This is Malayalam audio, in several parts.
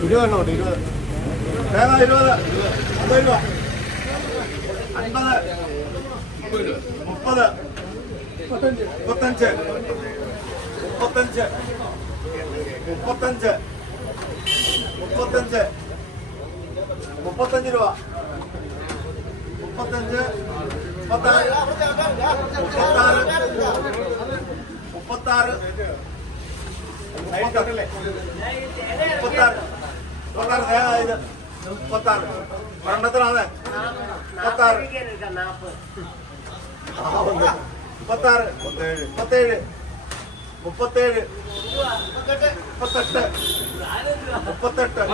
20 തേങ്ങ 20 50 രൂപ 50 30 35 35 35 35 35 രൂപ 35 36 ഒരെണ്ണത്തിനാണ് 37 37 38 38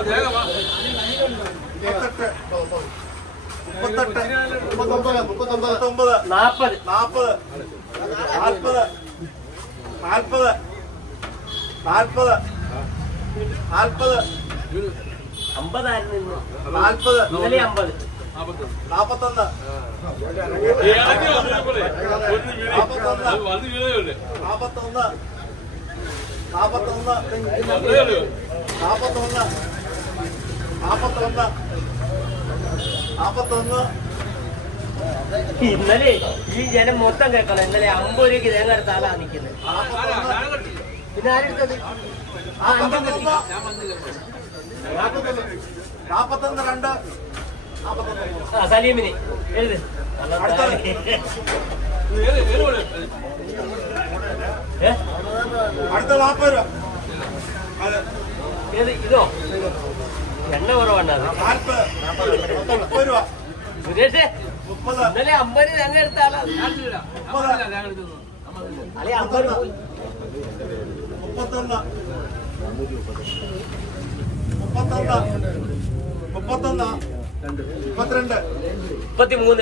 ഇന്നലെ ഈ ജനം മൊത്തം കേൾക്കണം. ഇന്നലെ 50 രൂപയ്ക്ക് തേങ്ങ എടുത്ത ആളാ നിൽക്കുന്നത്. പിന്നെ ആരെടുത്തത്? ആ 5 സലീമിന് എഴുത്. അടുത്ത 40 രൂപ. ഏത് ഇതോ? എണ്ണ കുറവാണ് അത്. 30 രൂപ. സുരേഷ് ഇന്നലെ 50 തേങ്ങ എടുത്ത ആളാ. 31 32 33 34 35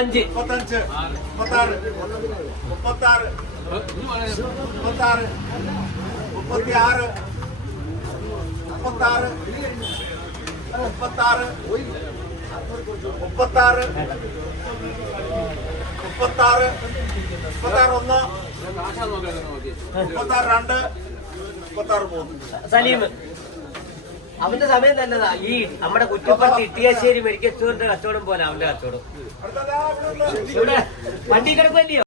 36 36 സലീം അവന്റെ സമയം തന്നെതാ. ഈ നമ്മുടെ കുറ്റിപ്പുറത്ത് ഇട്ടിയാശ്ശേരി മെഡിക്കൽ സ്റ്റോറിന്റെ കച്ചവടം പോലെ അവന്റെ കച്ചവടം. ഇവിടെ വണ്ടി കിടക്കുമല്ലയോ?